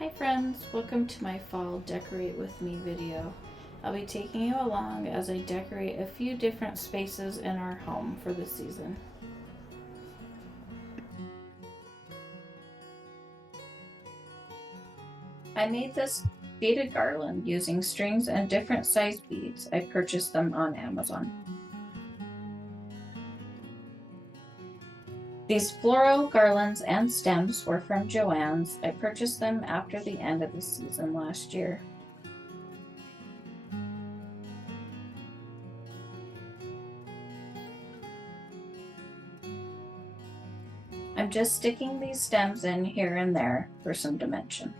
Hi friends, welcome to my fall decorate with me video. I'll be taking you along as I decorate a few different spaces in our home for the season. I made this beaded garland using strings and different size beads. I purchased them on Amazon. These floral garlands and stems were from Joann's. I purchased them after the end of the season last year. I'm just sticking these stems in here and there for some dimension.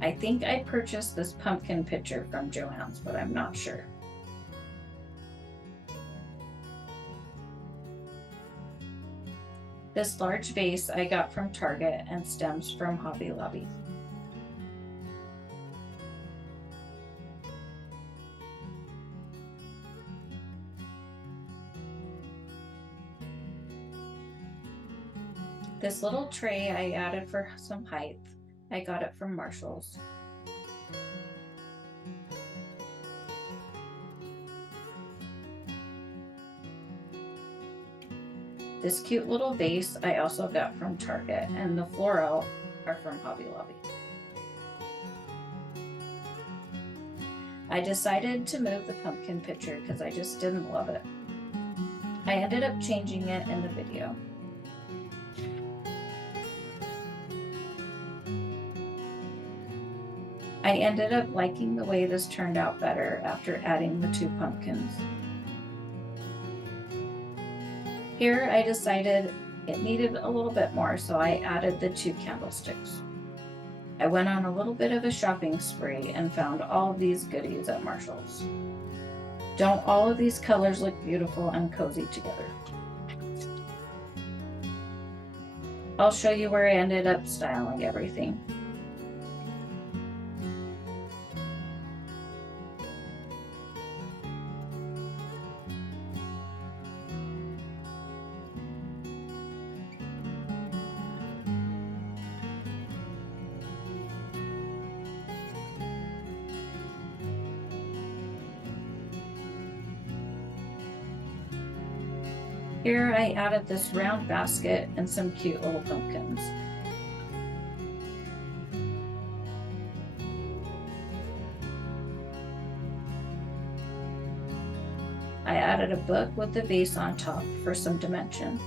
I think I purchased this pumpkin pitcher from Joann's, but I'm not sure. This large vase I got from Target and stems from Hobby Lobby. This little tray I added for some height. I got it from Marshall's. This cute little vase I also got from Target, and the floral are from Hobby Lobby. I decided to move the pumpkin pitcher because I just didn't love it. I ended up changing it in the video. I ended up liking the way this turned out better after adding the 2 pumpkins. Here I decided it needed a little bit more, so I added the 2 candlesticks. I went on a little bit of a shopping spree and found all of these goodies at Marshall's. Don't all of these colors look beautiful and cozy together? I'll show you where I ended up styling everything. Here I added this round basket and some cute little pumpkins. I added a book with the vase on top for some dimension.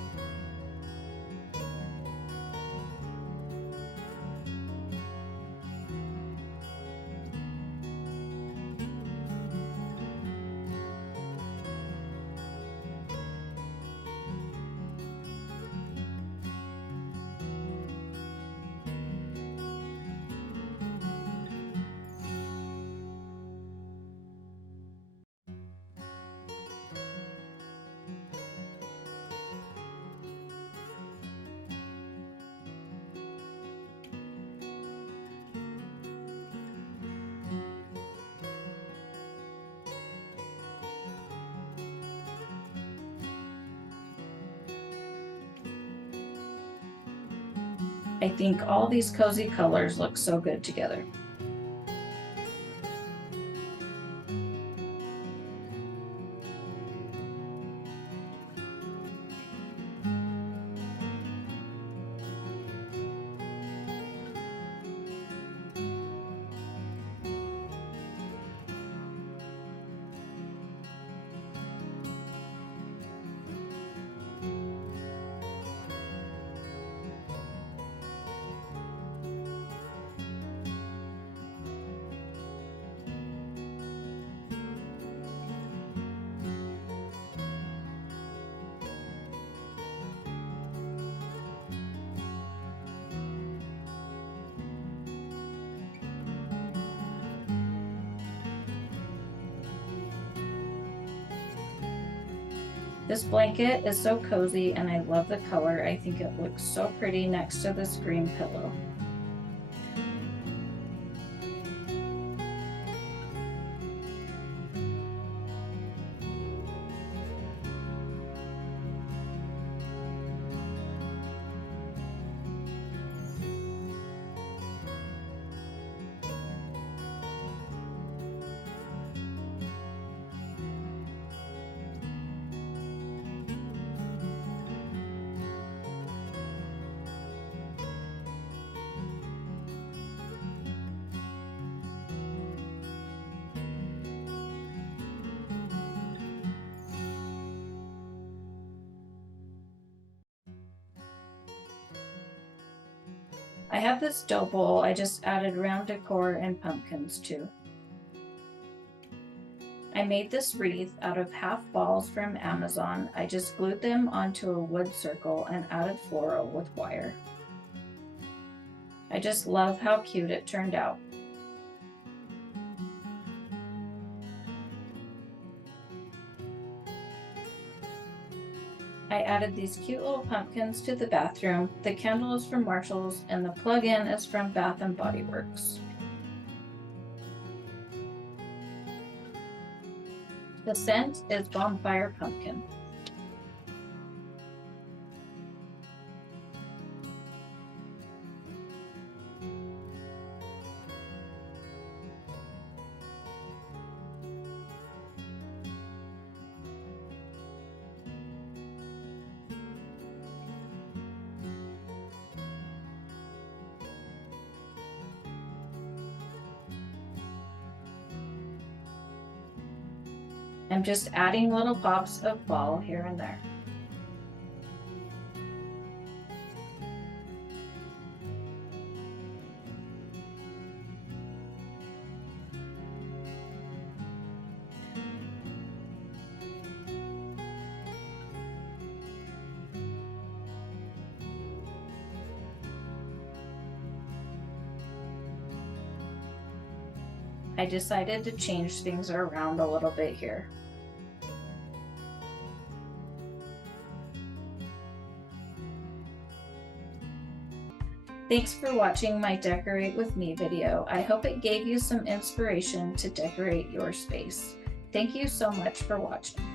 I think all these cozy colors look so good together. This blanket is so cozy and I love the color. I think it looks so pretty next to this green pillow. I have this dough bowl I just added round decor and pumpkins to. I made this wreath out of half balls from Amazon. I just glued them onto a wood circle and added floral with wire. I just love how cute it turned out. I added these cute little pumpkins to the bathroom. The candle is from Marshall's and the plug-in is from Bath & Body Works. The scent is Bonfire Pumpkin. I'm just adding little pops of fall here and there. I decided to change things around a little bit here. Thanks for watching my Decorate With Me video. I hope it gave you some inspiration to decorate your space. Thank you so much for watching.